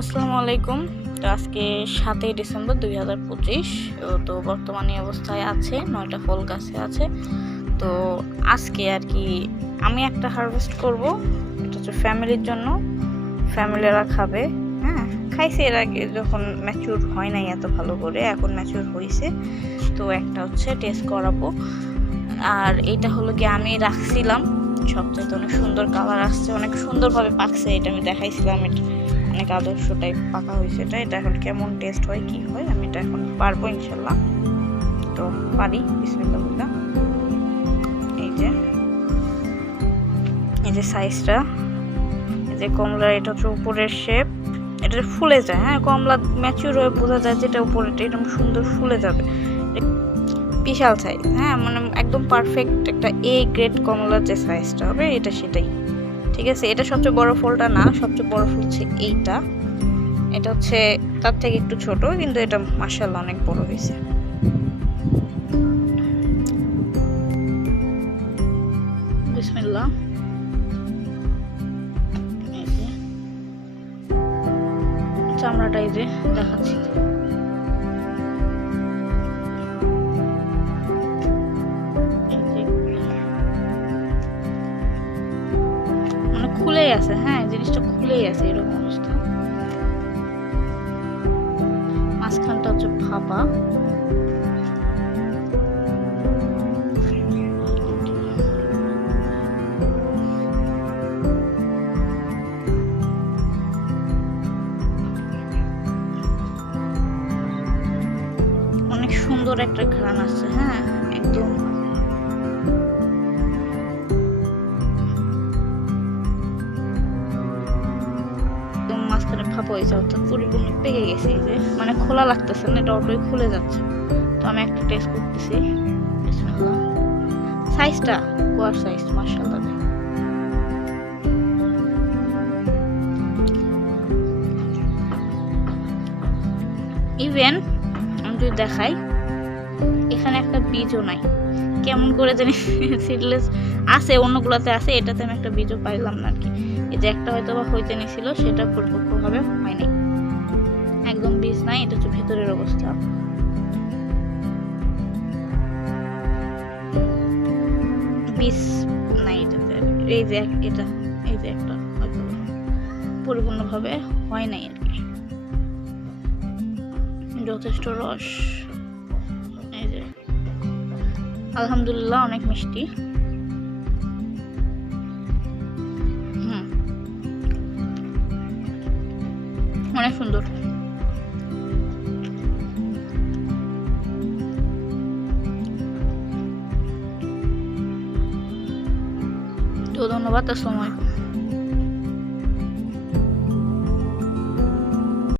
আসসালামু আলাইকুম। তো আজকে সাতই ডিসেম্বর দুই হাজার পঁচিশ। তো বর্তমানে অবস্থায় আছে, নয়টা ফল গাছে আছে। তো আজকে আর কি আমি একটা হারভেস্ট করব, এটা হচ্ছে ফ্যামিলির জন্য। ফ্যামিলিরা খাবে হ্যাঁ? খাইছে এর আগে যখন ম্যাচিউর হয় নাই এত ভালো করে, এখন ম্যাচিউর হয়েছে তো একটা হচ্ছে টেস্ট করাবো। আর এটা হলো কি আমি রাখছিলাম। সবচেয়ে অনেক সুন্দর কালার আসছে, অনেক সুন্দরভাবে পাকছে, এটা আমি দেখাইছিলাম এটা। অনেক আদর্শ টাইপ পাকা হয়েছে। এটা এটা এখন কেমন টেস্ট হয়, কি হয়, আমি এটা এখন পারব ইনশাল্লাহ। তো পারি বিসমিল্লাহ এই যে এই যে সাইজটা এই যে কমলার, এটা হচ্ছে উপরের শেপ এটা ফুলে যায় হ্যাঁ কমলা ম্যাচিউর হয়ে বোঝা যায় যেটা উপরেটা এরকম সুন্দর ফুলে যাবে। বিশাল সাইজ হ্যাঁ মানে একদম পারফেক্ট একটা এ গ্রেড কমলার যে সাইজটা হবে, এটা সেটাই। ঠিক আছে? এটা সবচেয়ে বড় ফলটা না, সবচেয়ে বড় ফুল হচ্ছে এইটা। এটা হচ্ছে তার থেকে একটু ছোট, কিন্তু এটা মার্শাল্লাহ অনেক বড় হয়েছে। বিসমিল্লাহ। চামড়াটা যে দেখাচ্ছি। খুলেই আছে হ্যাঁ জিনিসটা খুলেই আছে, এরকম অবস্থা। মাঝখানটা হচ্ছে ফাঁপা। অনেক সুন্দর একটা ঘ্রাণ আছে হ্যাঁ একদম। একদম ফাঁপা হয়েছে অর্থাৎ পরিপূর্ণ পেকে গেছে এই যে। মানে খোলা লাগতেছে না এটা অটোই খুলে যাচ্ছে। তো আমি একটা টেস্ট করতেছি। সাইজটা কোয়ার সাইজ মার্শাল্লাহ ইভেন আমি যদি দেখাই, এখানে একটা বীজও নাই। কেমন করে জানি সিডলেস আছে, অন্যগুলোতে আছে, এটাতে আমি একটা বীজও পাইলাম না আর কি। এই যে একটা হয়তো বা হইতে নিছিল, সেটা পরিপক্কভাবে হয়নি। একদম বীজ নাই, এটা হচ্ছে ভেতরের অবস্থা। বীজ নাই এটাতে এই যে এটা, এই যে একটা পরিপূর্ণভাবে হয় নাই আর কি। যথেষ্ট রস। এই যে, আলহামদুলিল্লাহ অনেক মিষ্টি। অনেক সুন্দর। তো ধন্যবাদ আসসালামু আলাইকুম।